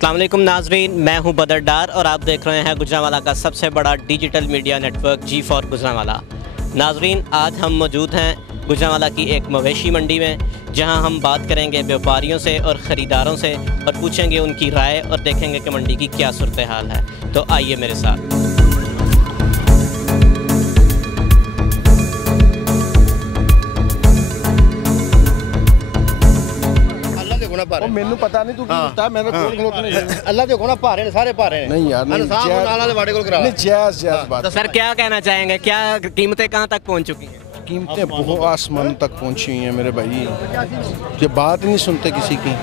अस्सलाम वालेकुम नाजरीन, मैं हूं बदर डार और आप देख रहे हैं गुजरांवाला का सबसे बड़ा digital media network G for Gujranwala. नाजरीन, आज हम मौजूद हैं गुजरांवाला की एक मवेशी मंडी में, जहां हम बात करेंगे व्यापारियों से और ख़रीदारों से और पूछेंगे उनकी राय और देखेंगे कि मंडी की क्या सूरत हाल है। तो आइए मेरे साथ। ਮੈਨੂੰ ਪਤਾ ਨਹੀਂ ਤੂੰ ਕੀ ਕੀਤਾ ਮੈਨੂੰ ਕੋਲ ਖਲੋਟ ਨਹੀਂ ਅੱਲਾ ਦੇ ਕੋਨਾ ਭਾਰੇ ਨੇ ਸਾਰੇ ਭਾਰੇ ਨੇ नहीं यार नहीं ਨਾਲ ਵਾਲੇ ਵਾੜੇ ਕੋਲ ਕਰਾ नहीं जायज बात तो सर क्या कहना चाहेंगे, क्या कीमतें कहाँ तक पहुँच चुकी हैं? कीमतें बहुत आसमान तक पहुंची हुई हैं मेरे भाई, ये बात नहीं सुनते किसी की।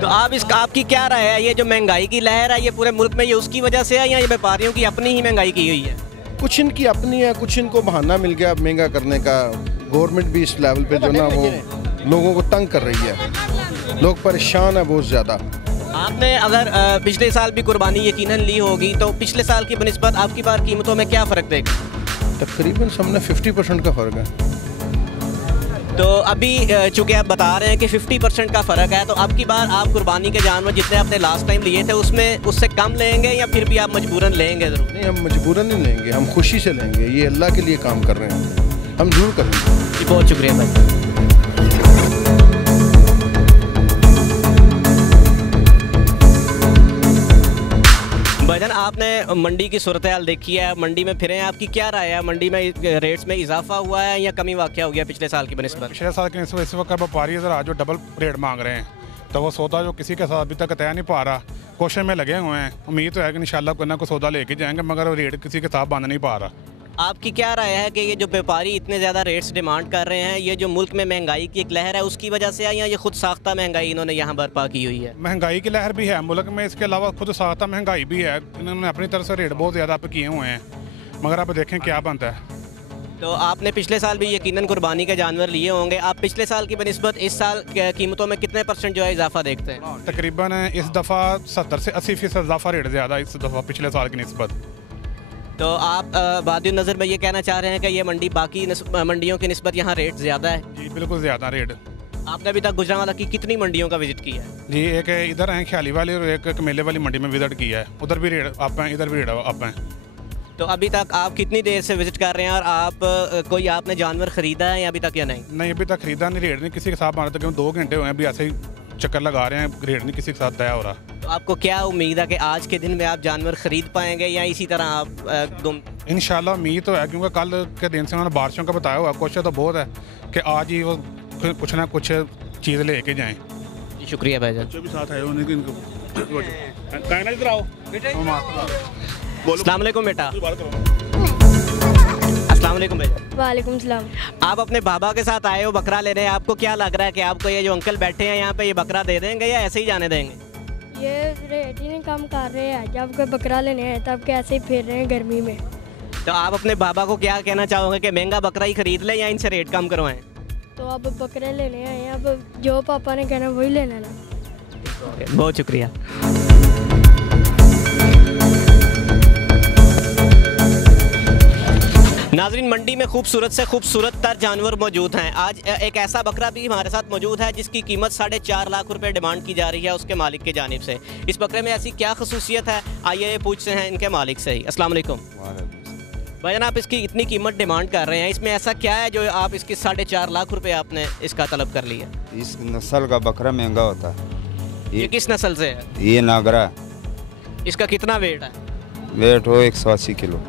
तो आपकी क्या राय है? ये जो महंगाई की लहर है ये पूरे मुल्क में, ये उसकी वजह से है या ये व्यापारियों की अपनी ही महंगाई की हुई है? कुछ इनकी अपनी है, कुछ इनको बहाना मिल गया महंगा करने का। गवर्नमेंट भी इस लेवल पे जो ना वो लोगों को तंग कर रही है, लोग परेशान है बहुत ज़्यादा। आपने अगर पिछले साल भी कुर्बानी यकीनन ली होगी, तो पिछले साल की बनिस्बत आपकी बार कीमतों में क्या फ़र्क देगा? तकरीबन सामने 50% का फ़र्क है। तो अभी चूँकि आप बता रहे हैं कि 50% का फ़र्क है, तो अब की बार आप कुर्बानी के जानवर जितने आपने लास्ट टाइम लिए थे उसमें उससे कम लेंगे या फिर भी आप मजबूरन लेंगे? ज़रूर नहीं, हम मजबूरन नहीं लेंगे, हम खुशी से लेंगे। ये अल्लाह के लिए काम कर रहे हैं, हम जरूर करेंगे जी। बहुत शुक्रिया भाई। भाईजान, आपने मंडी की सूरत हाल देखी है, मंडी में फिरे हैं, आपकी क्या राय है? मंडी में रेट्स में इजाफा हुआ है या कमी वाक़या हो गया पिछले साल की बनिस्बत? पिछले साल के इस वक्त व्यापारी इधर आज जो डबल रेट मांग रहे हैं, तो वो सौदा जो किसी के साथ अभी तक तय नहीं पा रहा, कोशिश में लगे हुए हैं। उम्मीद तो है कि इंशाल्लाह कोई ना कोई सौदा लेके जाएंगे, मगर रेट किसी के साथ बांध नहीं पा रहा। आपकी क्या राय है कि ये जो व्यापारी इतने ज़्यादा रेट्स डिमांड कर रहे हैं, ये जो मुल्क में महंगाई की एक लहर है उसकी वजह से है या ये खुद साख्ता महंगाई इन्होंने यहाँ बर्पा की हुई है? महंगाई की लहर भी है मुल्क में, इसके अलावा खुद साख्ता महंगाई भी है। इन्होंने अपनी तरफ से रेट बहुत ज़्यादा पे किए हुए हैं, मगर अब देखें क्या बनता है। तो आपने पिछले साल भी यकीनन कुर्बानी के जानवर लिए होंगे, आप पिछले साल की बनिस्बत इस साल कीमतों में कितने % जो है इजाफा देखते हैं? तकरीबन इस दफ़ा 70 से 80% इजाफा रेट ज़्यादा इस दफ़ा पिछले साल की निस्बत। तो आप बाद नज़र में ये कहना चाह रहे हैं कि ये मंडी बाकी मंडियों की निस्बत यहाँ रेट ज़्यादा है? जी बिल्कुल ज़्यादा रेट। आपने अभी तक गुजरांवाला की कितनी मंडियों का विजिट किया है? जी, एक इधर है ख्याली वाली और एक मेले वाली मंडी में विजिट किया है। उधर भी रेट अप हैं, इधर भी रेट अप हैं। तो अभी तक आप कितनी देर से विजिट कर रहे हैं और आप कोई आपने जानवर ख़रीदा है या अभी तक या नहीं? नहीं, अभी तक खरीदा नहीं, रेट नहीं किसी के साथ मारा। तक 2 घंटे हुए हैं, अभी ऐसे ही चक्कर लगा रहे हैं, रेट नहीं किसी के साथ तय हो रहा। तो आपको क्या उम्मीद है कि आज के दिन में आप जानवर ख़रीद पाएंगे या इसी तरह आप गुम? इंशाल्लाह उम्मीद तो है, क्योंकि कल के दिन से उन्होंने बारिशों का बताया हुआ। कोशिश तो बहुत है कि आज ही वो कुछ ना कुछ चीज़ लेके जाएँ। जी शुक्रिया भाईजान। जो भी साथ आए उन्हें इधर आओ। अस्सलाम वालेकुम बेटा। अस्सलाम वालेकुम भाईजान। वालेकुम सलाम। आप अपने बाबा के साथ आए हो बकरा लेने, आपको क्या लग रहा है कि आपको ये जो अंकल बैठे हैं यहाँ पे ये बकरा दे देंगे या ऐसे ही जाने देंगे? ये रेट ही नहीं कम कर रहे हैं, जब कोई बकरा लेने आए तब कैसे ही फिर रहे हैं गर्मी में। तो आप अपने बाबा को क्या कहना चाहोगे कि महंगा बकरा ही खरीद लें या इनसे रेट कम करवाएं? तो अब बकरे लेने आए हैं, अब जो पापा ने कहना वही लेना ना। बहुत शुक्रिया। नाज़रीन, मंडी में खूबसूरत से खूबसूरत तर जानवर मौजूद हैं। आज एक ऐसा बकरा भी हमारे साथ मौजूद है जिसकी कीमत 4.5 लाख रुपए डिमांड की जा रही है उसके मालिक की जानिब से। इस बकरे में ऐसी क्या खसूसियत है, आइए पूछते हैं इनके मालिक से ही। अस्सलाम वालेकुम भाईजान, आप इसकी इतनी कीमत डिमांड कर रहे हैं, इसमें ऐसा क्या है जो आप इसकी 4.5 लाख रुपए आपने इसका तलब कर लिया? इस नस्ल का बकरा महंगा होता है। ये किस नस्ल से है? ये नागरा। इसका कितना वेट है? वेट हो 180 किलो।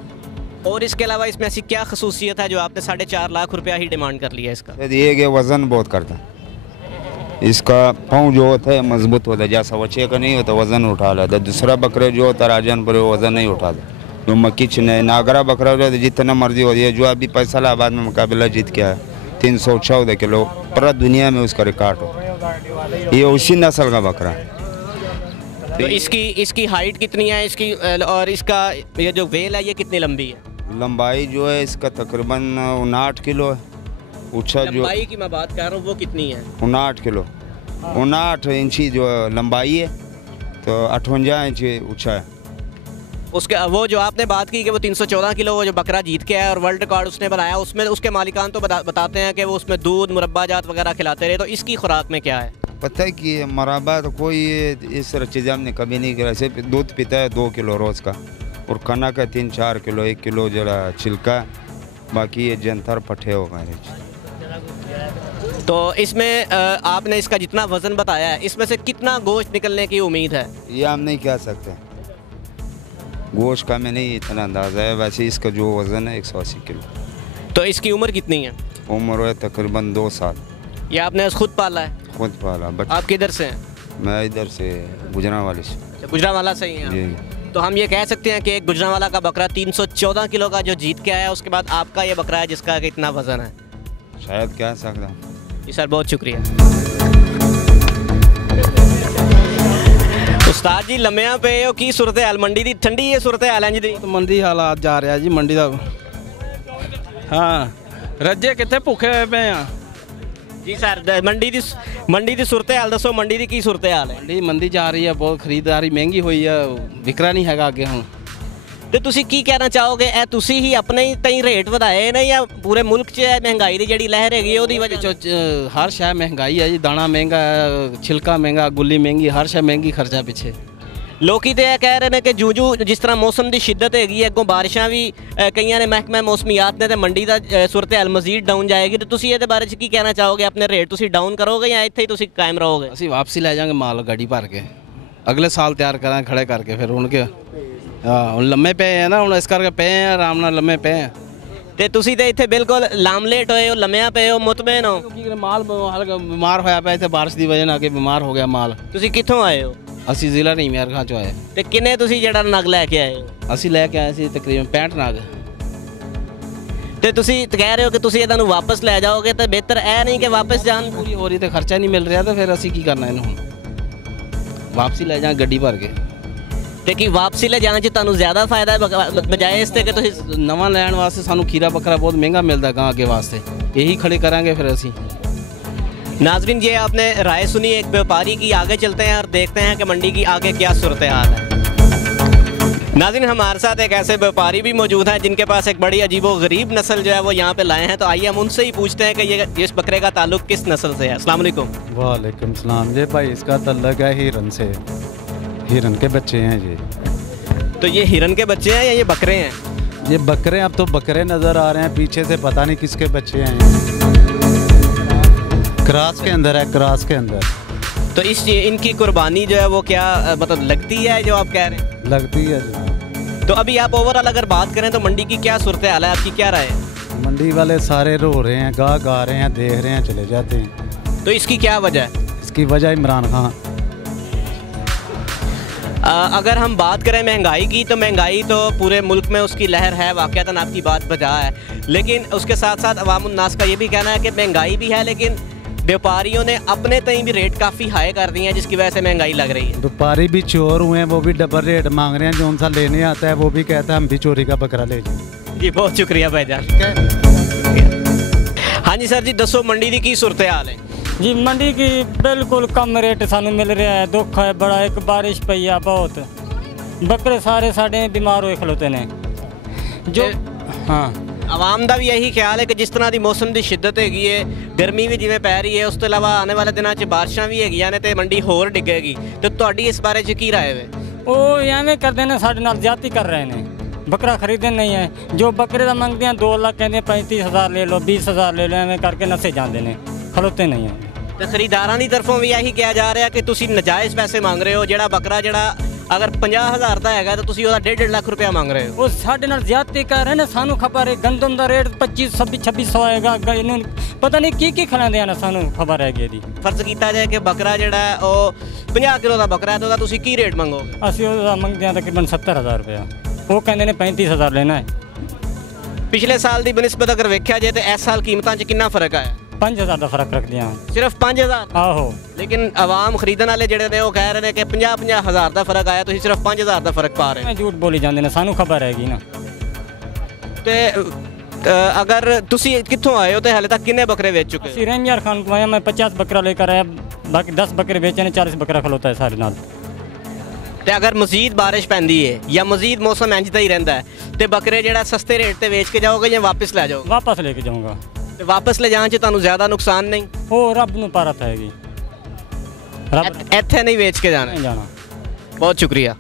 और इसके अलावा इसमें ऐसी क्या खसूसियत है जो आपने 4.5 लाख रुपया ही डिमांड कर लिया इसका? ये कि वज़न बहुत करता है, इसका पाँव जो होता है मजबूत होता है, जैसा बच्चे का नहीं होता वज़न उठा लेता। दूसरा बकरे जो होता है राजन पर वज़न नहीं उठाता। जो मक्की नागरा बकरा हो जाता है जितना मर्जी हो जाए, जो अभी फैसलाबाद में मुकाबला जीत के आया 314 किलो, पूरा दुनिया में उसका रिकॉर्ड हो। ये उसी नस्ल का बकरा है। तो इसकी हाइट कितनी है इसकी, और इसका ये जो वेल है ये कितनी लंबी है? लंबाई जो है इसका तकरीबन 59 किलो है। ऊंचा जो लंबाई की मैं बात कर रहा हूँ वो कितनी है? 59 किलो, 59 इंची जो लंबाई है, तो 58 इंची ऊंचा है। उसके वो जो आपने बात की कि वो 314 किलो वो जो बकरा जीत के आया और वर्ल्ड रिकॉर्ड उसने बनाया, उसमें उसके मालिकान तो बताते हैं कि वो उसमें दूध मुरब्बा जात वगैरह खिलाते रहे, तो इसकी खुराक में क्या है? पता है कि मराबा तो कोई इस तरह चीज़ें हमने कभी नहीं करा। सिर्फ दूध पीता है 2 किलो रोज़ का, और खाना का 3-4 किलो, 1 किलो जरा छिलका, बाकी ये जंतर पट्टे हो गए। तो इसमें आपने इसका जितना वज़न बताया है, इसमें से कितना गोश्त निकलने की उम्मीद है? ये हम नहीं कह सकते, गोश्त का में नहीं इतना अंदाज़ा है। वैसे इसका जो वज़न है 180 किलो। तो इसकी उम्र कितनी है? उम्र है तकरीबन 2 साल। ये आपने खुद पाला है? खुद पाला। आप किधर से हैं? मैं इधर से गुजरांवाली से। गुजरांवाला से ही हैं जी। तो हम ये कह सकते हैं कि एक गुजरांवाला का बकरा 314 किलो का जो जीत के आया, उसके बाद आपका ये बकरा है जिसका कितना वज़न है? शायद कह सकता। जी सर, बहुत शुक्रिया। उस्ताद जी, लम्बियां पे हो की सूरत हाल मंडी दी? ठंडी है सूरत हाल है जी? तो मंडी हालात जा रहा जी मंडी का। हाँ, रज्जे कितने भुखे हुए पे हैं जी सर। मंडी दी सूरत हाल दसो, मंडी दी की सूरत हाल है? मंदी जा रही है, बहुत खरीदारी महंगी हुई है, विकरा नहीं है आगे हूँ। ਤੇ ਤੁਸੀਂ ਕੀ ਕਹਿਣਾ ਚਾਹੋਗੇ, ਇਹ ਤੁਸੀਂ ਹੀ ਆਪਣੇ ਤਈ ਰੇਟ ਵਧਾਏ ਨੇ ਜਾਂ ਪੂਰੇ ਮੁਲਕ 'ਚ ਮਹਿੰਗਾਈ ਦੀ ਜਿਹੜੀ ਲਹਿਰ ਹੈਗੀ ਉਹਦੀ ਵਜ੍ਹਾ? हर शय महंगाई है जी, दाना महंगा है, छिलका महंगा, गुल्ली महंगी, हर शय महंगी खर्चा पिछे। ਲੋਕੀ ਤੇ ਇਹ ਕਹਿ ਰਹੇ ਨੇ ਕਿ ਜੂ ਜਿਸ ਤਰ੍ਹਾਂ ਮੌਸਮ ਦੀ ਸ਼ਿੱਦਤ ਹੈਗੀ ਹੈ, ਅੱਗੋਂ ਬਾਰਿਸ਼ਾਂ ਵੀ ਕਈਆਂ ਨੇ ਮਹਿਕਮਾ ਮੌਸਮੀਆਤ ਨੇ ਤੇ ਮੰਡੀ ਦਾ ਸੂਰਤ ਹਾਲ ਮਜ਼ੀਦ ਡਾਊਨ ਜਾਏਗੀ, ਤੇ ਤੁਸੀਂ ਇਹਦੇ ਬਾਰੇ 'ਚ ਕੀ ਕਹਿਣਾ ਚਾਹੋਗੇ? ਆਪਣੇ ਰੇਟ ਤੁਸੀਂ ਡਾਊਨ ਕਰੋਗੇ ਜਾਂ ਇੱਥੇ ਹੀ ਤੁਸੀਂ ਕਾਇਮ ਰਹੋਗੇ? ਅਸੀਂ ਵਾਪਸੀ ਲੈ ਜਾਾਂਗੇ ਮਾਲ ਗੱਡੀ ਭਰ ਕੇ, ਅਗਲੇ ਸਾਲ ਤਿਆਰ ਕਰਾਂਗੇ ਖੜੇ ਕਰਕੇ। ਫਿਰ ਹੁਣ ਕਿ ਹੁਣ ਲੰਮੇ ਪਏ ਆ ਨਾ, ਹੁਣ ਇਸ ਕਰਕੇ ਪਏ ਆ, ਆਰਾਮ ਨਾਲ ਲੰਮੇ ਪਏ ਆ। ਤੇ ਤੁਸੀਂ ਤੇ ਇੱਥੇ ਬਿਲਕੁਲ ਲਾਮਲੇਟ ਹੋਏ ਹੋ, ਲੰਮਿਆਂ ਪਏ ਹੋ, ਮੁਤਮੈਨ ਹੋ? ਕਿਉਂਕਿ ਮਾਲ ਹਲਕਾ ਬਿਮਾਰ ਹੋਇਆ ਪਿਆ ਇੱਥੇ, ਬਾਰਿਸ਼ ਦੀ ਵਜ੍ਹਾ ਨਾਲ ਕਿ ਬਿਮਾਰ ਹੋ ਗਿਆ ਮਾਲ। ਤੁਸੀਂ ਕਿੱਥੋਂ ਆਏ ਹੋ? ਅਸੀਂ ਜ਼ਿਲ੍ਹਾ ਨੀਮਿਆਰ ਖਾਂ ਚੋਂ ਆਏ। ਤੇ ਕਿੰਨੇ ਤੁਸੀਂ ਜਿਹੜਾ ਨਗ ਲੈ ਕੇ ਆਏ ਹੋ? ਅਸੀਂ ਲੈ ਕੇ ਆਏ ਸੀ ਤਕਰੀਬਨ 65 ਨਗ। ਤੇ ਤੁਸੀਂ ਕਹਿ ਰਹੇ ਹੋ ਕਿ ਤੁਸੀਂ ਇਹਨਾਂ ਨੂੰ ਵਾਪਸ ਲੈ ਜਾਓਗੇ, ਤਾਂ ਬਿਹਤਰ ਇਹ ਨਹੀਂ ਕਿ ਵਾਪਸ ਜਾਣ? ਪੂਰੀ ਹੋ ਰਹੀ ਤੇ ਖਰਚਾ ਨਹੀਂ ਮਿਲ ਰਿਹਾ, ਤਾਂ ਫਿਰ ਅਸੀਂ ਕੀ ਕਰਨਾ ਇਹਨੂੰ? ਹੁਣ ਵਾਪਸੀ ਲੈ ਜਾਾਂ ਗੱਡੀ ਭਰ ਕੇ। ਤੇ ਕੀ ਵਾਪਸੀ ਲੈ ਜਾਣ 'ਚ ਤੁਹਾਨੂੰ ਜ਼ਿਆਦਾ ਫਾਇਦਾ ਹੈ ਬਜਾਏ ਇਸ ਤੇ ਕਿ ਤੁਸੀਂ ਨਵਾਂ ਲੈਣ ਵਾਸਤੇ? ਸਾਨੂੰ ਖੀਰਾ ਬੱਕਰਾ ਬਹੁਤ ਮਹਿੰਗਾ ਮਿਲਦਾ ਗਾਂ ਅੱਗੇ ਵਾਸਤੇ, यही खड़े कराएंगे फिर ਅਸੀਂ। नाजरीन, ये आपने राय सुनी एक व्यापारी की। आगे चलते हैं और देखते हैं कि मंडी की आगे क्या सूरत हाल है। नाजरीन, हमारे साथ एक ऐसे व्यापारी भी मौजूद हैं जिनके पास एक बड़ी अजीबो गरीब नस्ल जो है वो यहाँ पे लाए हैं। तो आइए हम उनसे ही पूछते हैं कि ये इस बकरे का ताल्लुक किस नस्ल से है। अस्सलाम वालेकुम। वालेकुम सलाम। ये भाई इसका ताल्लुक है हिरन से, हिरन के बच्चे हैं जी। तो ये हिरन के बच्चे हैं या ये बकरे हैं? ये बकरे, अब तो बकरे नज़र आ रहे हैं, पीछे से पता नहीं किसके बच्चे हैं। क्रॉस के अंदर है, क्रॉस के अंदर। तो इनकी कुर्बानी जो है वो क्या मतलब लगती है जो आप कह रहे हैं? लगती है जी। तो अभी आप ओवरऑल अगर बात करें तो मंडी की क्या सूरत हाल है, आपकी क्या राय है? मंडी वाले सारे रो रहे हैं, गा रहे हैं, देख रहे हैं, चले जाते हैं। तो इसकी क्या वजह है? इसकी वजह इमरान खान। अगर हम बात करें महंगाई की, तो महंगाई तो पूरे मुल्क में उसकी लहर है, वाक़यातन आपकी बात बजा है। लेकिन उसके साथ साथ अवामुन्नास का ये भी कहना है कि महंगाई भी है, लेकिन व्यापारियों ने अपने तई भी रेट काफ़ी हाई कर दिए हैं, जिसकी वजह से महंगाई लग रही है। व्यापारी भी चोर हुए हैं, वो भी डबल रेट मांग रहे हैं। जो उनसा लेने आता है वो भी कहता है हम भी चोरी का बकरा ले जाए। जी बहुत शुक्रिया भाईजान। हाँ जी सर जी, दसो मंडी की की सूरत हाल है? जी मंडी की बिल्कुल कम रेट सानू मिल रहा है। दुख है बड़ा, एक बारिश पई है बहुत, बकरे सारे साढ़े बीमार हुए खलोते ने जो। हाँ, आवाम का भी यही ख्याल है कि जिस तरह की मौसम की शिद्दत हैगी है, गर्मी भी जिवें पै रही है, उस तो इलावा आने वाले दिनों च बारिशां भी हैगियां ने ते मंडी होर डिगेगी। तो तुहाडी इस बारे च की राय है? वो एवें करते हैं, साढ़े नाल ज्यादती कर रहे हैं, बकरा खरीदते नहीं है। जो बकरे का मंगते हैं 2 लाख, कहते हैं 35,000 ले लो, 20,000 ले लो, एवें करके नसे जाते हैं, खलोते नहीं है। तो खरीदारां दी तरफों भी यही कहा जा रहा है कि तुसीं नजायज़ पैसे मांग रहे हो। जिहड़ा बकरा जिहड़ा अगर 50,000 का है तो तुसीं ओहदा 1.5 लाख रुपया मांग रहे हो। वो साढ़े नाल ज्यादती कर रहे हैं। सानू खबर है गंदम का रेट 25-2600 आएगा, पता नहीं की खिलाते हैं ना, सानू खबर है कि फर्ज किया जाए कि बकरा जिहड़ा है वो 50 किलो का बकरा है, तो तुसीं की रेट मंगोगे? असीं ओहदा मंगते हैं तकरीबन 70,000 रुपया, वो कहते हैं 35,000 लेना है। पिछले साल की बनस्बत अगर वेख्या जाए तो इस साल कीमतों च कितना फर्क आया? 5,000 का फर्क रख दिया। सिर्फ 5,000? आहो। लेकिन आवाम खरीदने वाले जिहड़े ने वो कह रहे हैं कि 50,000 का फर्क आया, तुसीं सिर्फ 5,000 का फर्क पा रहे हैं। झूठ बोली जाते हैं, सानू खबर हैगी ना। ते अगर तुसीं कित्थों आए हो तो हाले तक कितने बकरे बेच चुके? असीं रहीम यार खान को आया, मैं 50 बकरा लेकर आया, बाकी 10 बकरे बेचे ने, 40 बकरा खलोता है सारे नाल। ते अगर मजीद बारिश पैंदी है या मजीद मौसम इंज दा ही रहिंदा है, ते बकरे जिहड़ा सस्ते रेट ते बेच के जाओगे या वापस ले जाओगे? वापस लेके जाऊँगा। वापस ले जाने से तुहानू ज़्यादा नुकसान नहीं? वो रब नूं पारत हैगी। रब ਇੱਥੇ नहीं बेच के जाना नहीं जाना। बहुत शुक्रिया।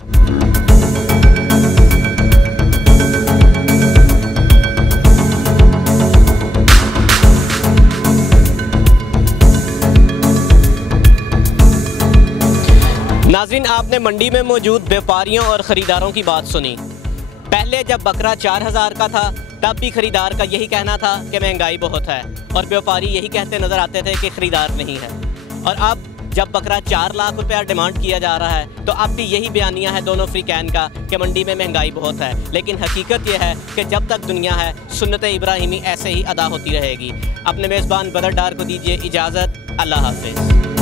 नाज़रीन, आपने मंडी में मौजूद व्यापारियों और ख़रीदारों की बात सुनी। पहले जब बकरा 4000 का था तब भी ख़रीदार का यही कहना था कि महंगाई बहुत है, और व्यापारी यही कहते नज़र आते थे कि ख़रीदार नहीं है। और अब जब बकरा 4 लाख रुपया डिमांड किया जा रहा है तो अब भी यही बयानिया है दोनों फ्रीकैन का कि मंडी में महंगाई बहुत है। लेकिन हकीकत यह है कि जब तक दुनिया है सुन्नत इब्राहिमी ऐसे ही अदा होती रहेगी। अपने मेज़बान बदर डार को दीजिए इजाज़त। अल्लाह हाफ़िज़।